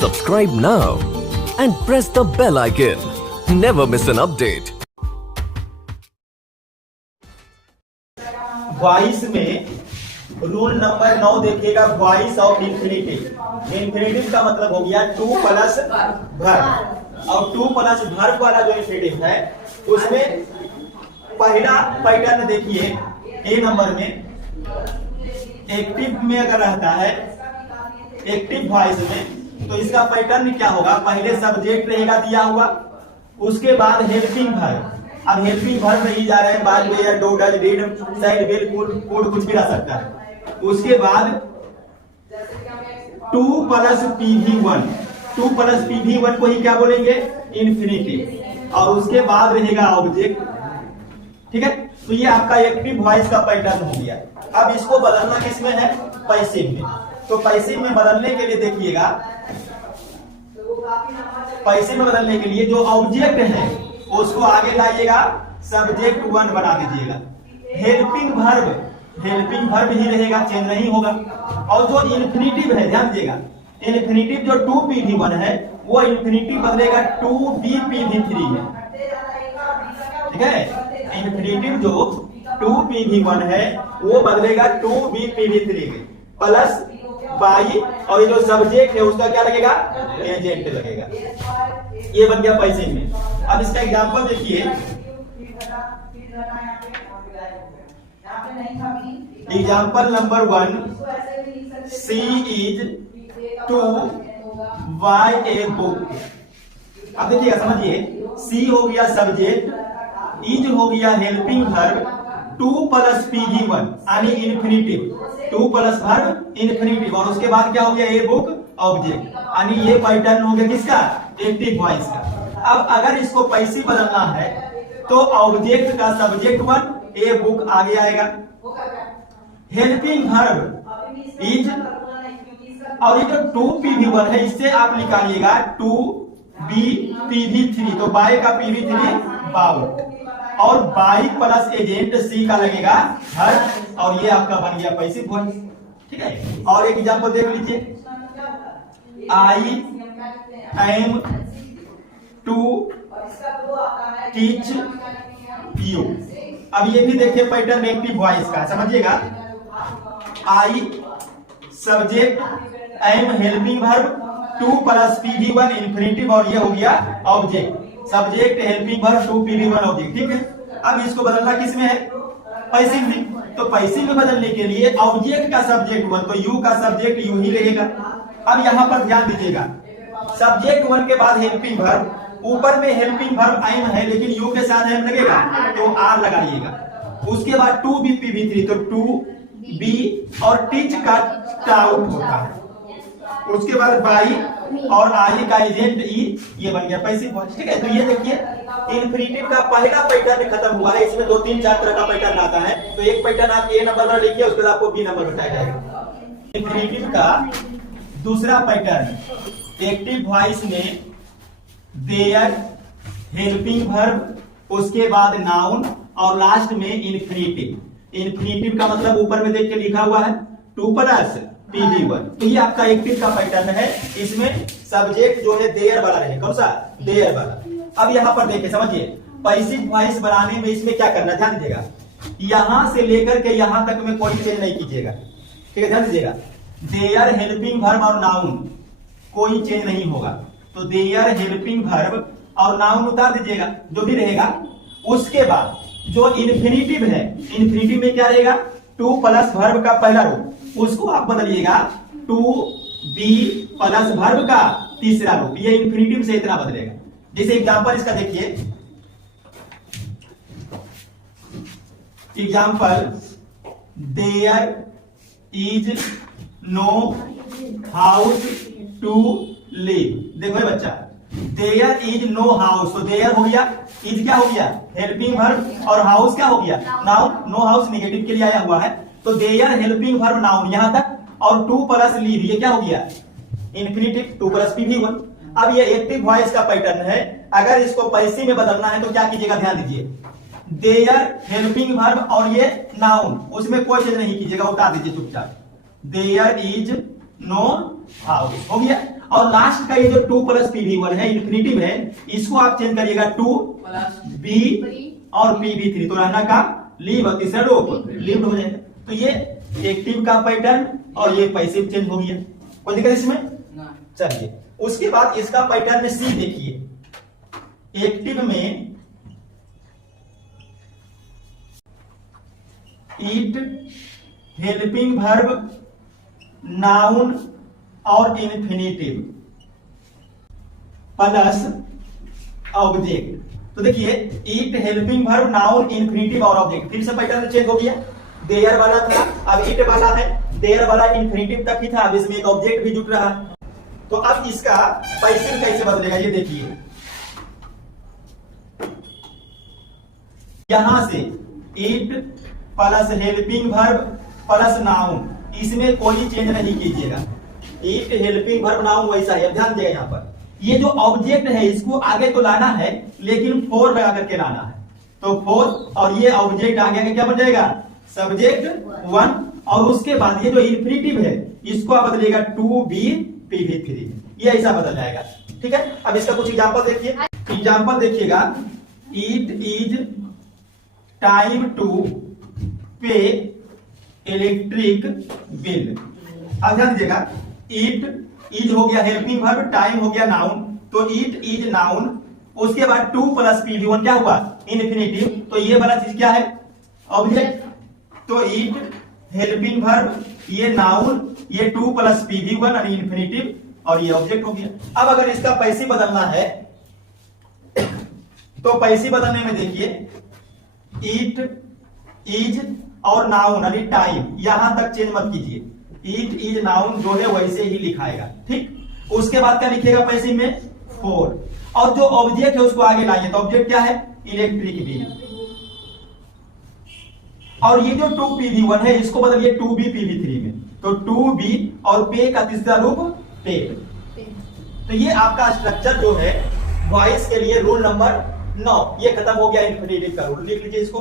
Subscribe now and press the bell icon. Never miss an update. 22 में rule number 9 देखिएगा, voice of infinitive. Infinitive का मतलब हो गया 2 प्लस वर्ब, और 2 प्लस वर्ब वाला जो इंफिनिटिव है उसमें पहला पैटर्न देखिए ए नंबर में एक्टिव में अगर रहता है, एक्टिव वॉइस में, तो इसका पैटर्न क्या होगा? पहले सब्जेक्ट रहेगा दिया हुआ, उसके बाद हेल्पिंग वर्ब। अब हेल्पिंग वर्ब नहीं जा रहे हैं, बाद में या do does read said will could कुछ भी रह सकता है। उसके बाद 2 प्लस PV1, 2 प्लस PV1 को ही क्या बोलेंगे? इन्फिनिटिव। और उसके बाद रहेगा ऑब्जेक्ट। ठीक है, तो ये आपका एक्टिव वॉइस का पैटर्न हो गया। अब इसको बदलना किसमें है? पैसिव में। तो पैसिव में बदलने के लिए देखिएगा, पैसिव में बदलने के लिए जो ऑब्जेक्ट है उसको आगे लाइएगा, सब्जेक्ट 1 बना दीजिएगा। हेल्पिंग वर्ब ही रहेगा, चेंज नहीं होगा। और जो इन्फिनिटिव है, ध्यान दीजिएगा, इन्फिनिटिव जो 2PV1 है वो इन्फिनिटिव बदलेगा 2BPV3 में। ठीक है, इन्फिनिटिव जो 2PV1 है वो बदलेगा 2BPV3 में, प्लस बाई, और ये जो सब्जेक्ट है उसका क्या लगेगा? एजेंट लगेगा। ये बन गया पैसिव में। अब इसका एग्जांपल देखिए, example number 1, she is to buy a book. अब देखिएगा, समझिए, सी हो गया सब्जेक्ट, इज हो गया हेल्पिंग वर्ब, 2 प्लस PV1 यानी इन्फिनिटिव, 2 प्लस वर्ब इन्फिनिटिव, और उसके बाद क्या हो गया? ए बुक ऑब्जेक्ट, यानी ये पैटर्न हो गया किसका? एक्टिव वॉइस का। अब अगर इसको पैसिव बदलना है तो ऑब्जेक्ट का सब्जेक्ट 1, ए बुक आगे आएगा, हेल्पिंग वर्ब इज, और ये जो 2PV1 है इससे आप निकालिएगा 2BPV3, तो बाय का PV3 बाउट, और बाई प्लस एजेंट सी का लगेगा हर, और ये आपका बन गया पैसिव वॉइस। ठीक है, और एक एग्जांपल देख लीजिए, I am to teach you. अब ये भी देखिए पैटर्न एक्टिव वॉइस का, समझिएगा, I subject, am helping verb, 2 plus PV1 infinitive, और ये हो गया object, subject helping verb 2PV1 object. ठीक है, अब इसको बदलना किस में है? पैसिव में। तो पैसिव में बदलने के लिए ऑब्जेक्ट का सब्जेक्ट 1, तो यू का सब्जेक्ट यू ही रहेगा। अब यहां पर ध्यान दीजिएगा, सब्जेक्ट 1 के बाद हेल्पिंग वर्ब, ऊपर में हेल्पिंग वर्ब एम है लेकिन यू के साथ एम लगेगा तो आर लगाइएगा। उसके बाद 2BPV3, तो 2B, और टीच का टाउट होता है। उसके बाद बाई और आई का एजेंट ई, ये बन गया पैसिव वॉइस। ठीक है, तो ये देखिए इन्फिनिटिव का पहला पैटर्न खत्म हुआ है। इसमें 2-3-4 तरह का पैटर्न आता है, तो एक पैटर्न आप ए नंबर पर लिखिए, उसके बाद आपको बी नंबर बताया जाएगा। इन्फिनिटिव का दूसरा पैटर्न एक्टिव वॉइस में देयर, हेल्पिंग वर्ब, उसके बाद नाउन, और लास्ट में इन्फिनिटिव। इन्फिनिटिव का मतलब ऊपर में देख के लिखा हुआ है 2 प्लस PV1, तो ये आपका एक्टिव का पैटर्न है। इसमें सब्जेक्ट जो है देयर वाला रहे, कौन सा? देयर वाला। अब यहाँ पर देखिए, समझिए, पैसिव वॉइस बनाने में इसमें क्या करना, ध्यान दीजिएगा, यहां से लेकर के यहां तक में कोई चेंज नहीं कीजिएगा। ठीक है, ध्यान दीजिएगा, देयर, हेल्पिंग वर्ब और नाउन कोई चेंज नहीं होगा, तो देयर, हेल्पिंग वर्ब और नाउन उतार दीजिएगा, जो भी रहेगा। उसके बाद जो इन्फिनिटिव है, इन्फिनिटिव में क्या रहेगा? 2 प्लस वर्ब का पहला रूप, उसको आप बदलिएगा 2B प्लस वर्ब का तीसरा रूप। ये इन्फिनिटिव से इतना बदलेगा। जैसे एग्जांपल इसका देखिए, example, there is no house to live. देखो बच्चा, देयर इज नो हाउस, तो देयर हो गया, इज क्या हो गया? हेल्पिंग वर्ब, और हाउस क्या हो गया? नाउन। नो हाउस निगेटिव के लिए आया हुआ है, तो देयर, हेल्पिंग वर्ब, नाउन यहां तक, और 2 प्लस लीव, ये क्या हो गया? Infinitive, 2 plus PV1। अब ये एक्टिव वॉइस का पैटर्न है। अगर इसको पैसिव में बदलना है तो क्या कीजिएगा, ध्यान दीजिए, देयर, हेल्पिंग वर्ब और ये नाउन, उसमें कोई चीज नहीं कीजिएगा, उतार दीजिए चुपचाप। देयर इज नो हाउस हो गया। और लास्ट का ये जो 2 प्लस PV1 है इन्फिनिटिव है, इसको आप चेंज करिएगा 2 B और PV3, तो रहना का लीव, तीसरा रो लीव हो जाएगा। तो ये एक्टिव का पैटर्न और ये पैसिव चेंज हो गया, कोई दिक्कत इसमें? चलिए उसके बाद इसका पैटर्न में सी देखिए, एक्टिव में ईट, हेल्पिंग वर्ब, नाउन और इन्फिनिटिव प्लस ऑब्जेक्ट। तो देखिए ईट, हेल्पिंग वर्ब, नाउन, इन्फिनिटिव और ऑब्जेक्ट, फिर से पैटर्न चेंज हो गया। देयर वाला था, अब ईट वाला है, देयर वाला इन्फिनिटिव तक ही था, अब इसमें एक ऑब्जेक्ट भी जुट रहा। तो अब इसका पैसिव कैसे बदलेगा ये देखिए, यहां से it plus helping verb plus noun, इसमें कोई चेंज नहीं कीजिएगा, ईट, हेल्पिंग वर्ब, नाउन वैसा है। अब ध्यान दिएगा यहाँ पर ये जो ऑब्जेक्ट है इसको आगे तो लाना है लेकिन 4 लगा करके लाना है, तो 4 और ये ऑब्जेक्ट आगे क्या बन जाएगा, सब्जेक्ट 1, और उसके बाद ये जो इन्फिनिटिव है इसको आप बदलेगा 2B PV3, ये ऐसा बदल जाएगा। ठीक है, अब इसका कुछ एग्जांपल देखिए, एग्जांपल देखिएगा, इट इज टाइम टू पे इलेक्ट्रिक बिल। अब ध्यान दीजिएगा, इट इज हो गया हेल्पिंग वर्ब, टाइम हो गया नाउन, तो इट इज नाउन, उसके बाद 2 प्लस PV1 क्या हुआ, इन्फिनिटिव, तो ये वाला चीज क्या है, ऑब्जेक्ट, तो इट हेल्पिंग वर्ब, ये नाउन, ये 2 प्लस PV1 और इन्फिनिटिव, और ये ऑब्जेक्ट हो गया। अब अगर इसका पैसिव बदलना है तो पैसिव बदलने में देखिए, इट इज और नाउन यानी टाइम यहां तक चेंज मत कीजिए, इट इज नाउन जो है वैसे ही लिखाएगा। ठीक, उसके बाद क्या लिखिएगा पैसिव में 4, और जो ऑब्जेक्ट है उसको आगे लाइए, तो ऑब्जेक्ट क्या है, इलेक्ट्रिक बिल, और ये जो 2 PV1 है इसको बदलिए 2B PV3 में, तो 2B और पे का तीसरा रूप पे। तो ये आपका स्ट्रक्चर जो है वॉइस के लिए रूल नंबर 9 ये खत्म हो गया, इन्फिनिटिव का रूल लिख लीजिए इसको।